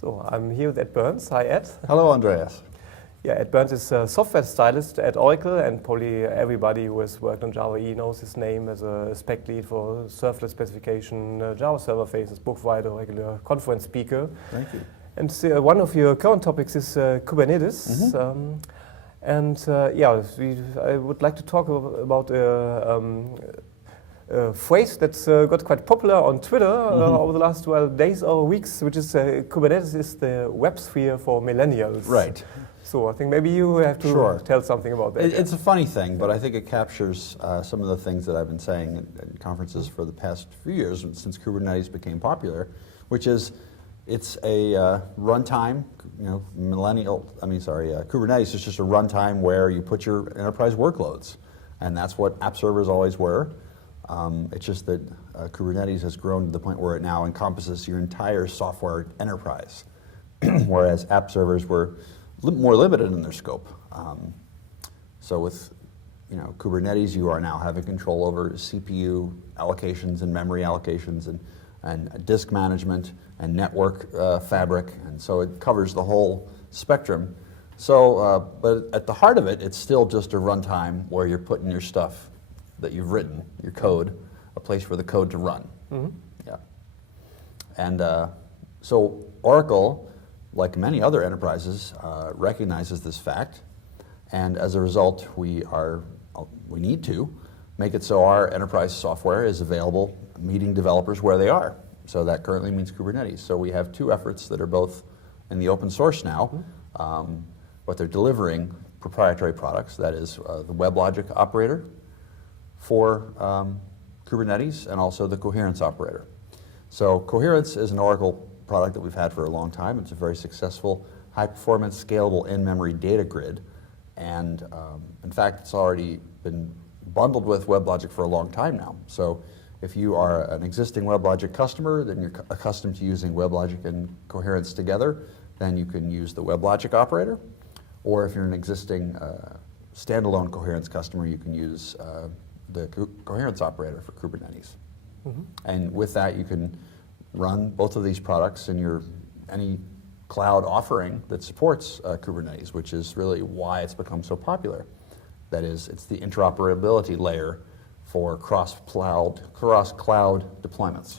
So I'm here with Ed Burns. Hi, Ed. Hello, Andreas. Yeah, Ed Burns is a software stylist at Oracle, and probably everybody who has worked on Java EE knows his name as a spec lead for serverless specification, Java server faces, book writer, regular conference speaker. Thank you. And one of your current topics is Kubernetes. I would like to talk about a phrase that's got quite popular on Twitter over the last 12 days or weeks, which is Kubernetes is the web sphere for millennials. Right. So I think maybe you have to tell something about that. It's a funny thing, but I think it captures some of the things that I've been saying at conferences for the past few years since Kubernetes became popular, which is it's a runtime, Kubernetes is just a runtime where you put your enterprise workloads, and that's what app servers always were. It's just that Kubernetes has grown to the point where it now encompasses your entire software enterprise, whereas app servers were more limited in their scope. So with Kubernetes, you are now having control over CPU allocations and memory allocations and disk management and network fabric, and so it covers the whole spectrum. So, but at the heart of it, it's still just a runtime where you're putting your stuff that you've written, your code, a place for the code to run. Yeah. And so Oracle, like many other enterprises, recognizes this fact, and as a result, we need to make it so our enterprise software is available, meeting developers where they are. So that currently means Kubernetes. So we have two efforts that are both in the open source now, but they're delivering proprietary products. That is the WebLogic operator for Kubernetes, and also the coherence operator. So coherence is an Oracle product that we've had for a long time. It's a very successful, high-performance, scalable in-memory data grid, and in fact, it's already been bundled with WebLogic for a long time now. So if you are an existing WebLogic customer, then you're accustomed to using WebLogic and coherence together, then you can use the WebLogic operator. Or if you're an existing standalone coherence customer, you can use the coherence operator for Kubernetes. And with that, you can run both of these products in any cloud offering that supports Kubernetes, which is really why it's become so popular. That is, it's the interoperability layer for cross-cloud deployments.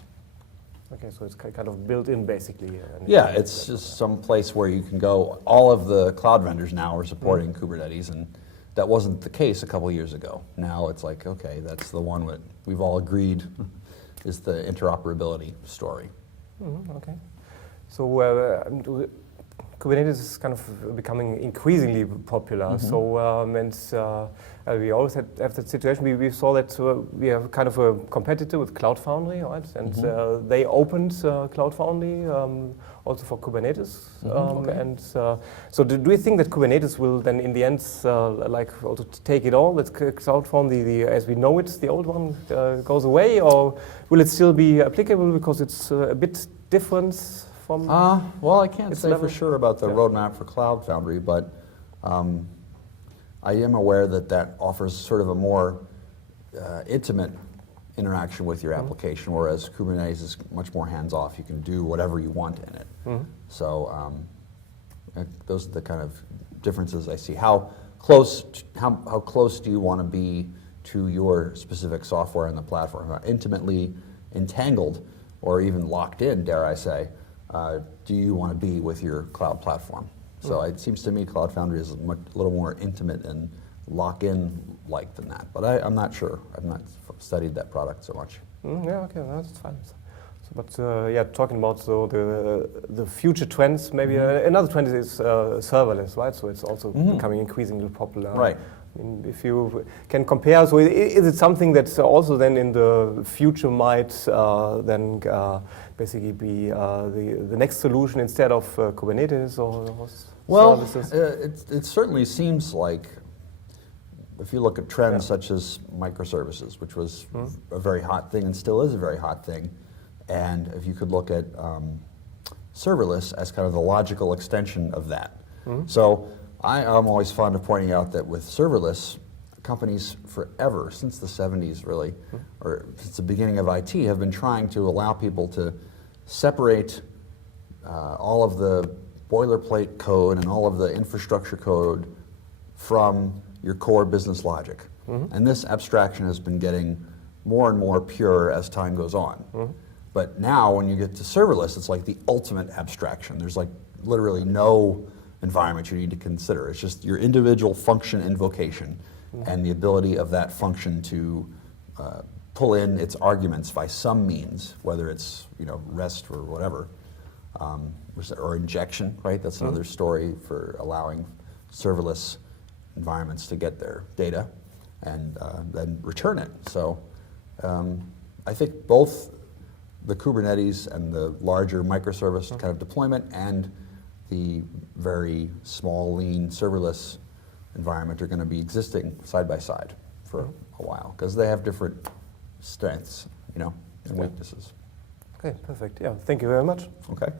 Okay, so it's kind of built in, basically. Yeah, it's just some place where you can go. All of the cloud vendors now are supporting Kubernetes, and that wasn't the case a couple of years ago. Now it's like, okay, that's the one that we've all agreed is the interoperability story. Okay. So Kubernetes is kind of becoming increasingly popular. So we always have that situation. We saw that we have kind of a competitor with Cloud Foundry, right? And they opened Cloud Foundry also for Kubernetes. And so do you think that Kubernetes will then in the end also take it all, that Cloud Foundry, as we know it, the old one, goes away, or will it still be applicable because it's a bit different? Well, I can't say for sure about the roadmap for Cloud Foundry, but I am aware that offers sort of a more intimate interaction with your application, whereas Kubernetes is much more hands-off. You can do whatever you want in it. So those are the kind of differences I see. How close do you want to be to your specific software and the platform? How intimately entangled or even locked in, dare I say, do you want to be with your cloud platform? So it seems to me Cloud Foundry is a little more intimate and lock-in-like than that. But I'm not sure. I've not studied that product so much. Yeah, okay, that's fine. But talking about the future trends, maybe another trend is serverless, right? So it's also becoming increasingly popular. Right. I mean, if you can compare, so is it something that also then in the future might then basically be the next solution instead of Kubernetes or services? It certainly seems like, if you look at trends such as microservices, which was a very hot thing and still is a very hot thing, and if you could look at serverless as kind of the logical extension of that. So I'm always fond of pointing out that with serverless, companies forever, since the 70s really, or since the beginning of IT, have been trying to allow people to separate all of the boilerplate code and all of the infrastructure code from your core business logic. And this abstraction has been getting more and more pure as time goes on. But now when you get to serverless, it's like the ultimate abstraction. There's like literally no environment you need to consider. It's just your individual function invocation and the ability of that function to pull in its arguments by some means, whether it's REST or whatever, or injection, right? That's another story for allowing serverless environments to get their data and then return it. So I think both the Kubernetes and the larger microservice kind of deployment and the very small, lean, serverless environment are going to be existing side by side for a while because they have different strengths, and weaknesses. Okay, perfect. Yeah, thank you very much. Okay.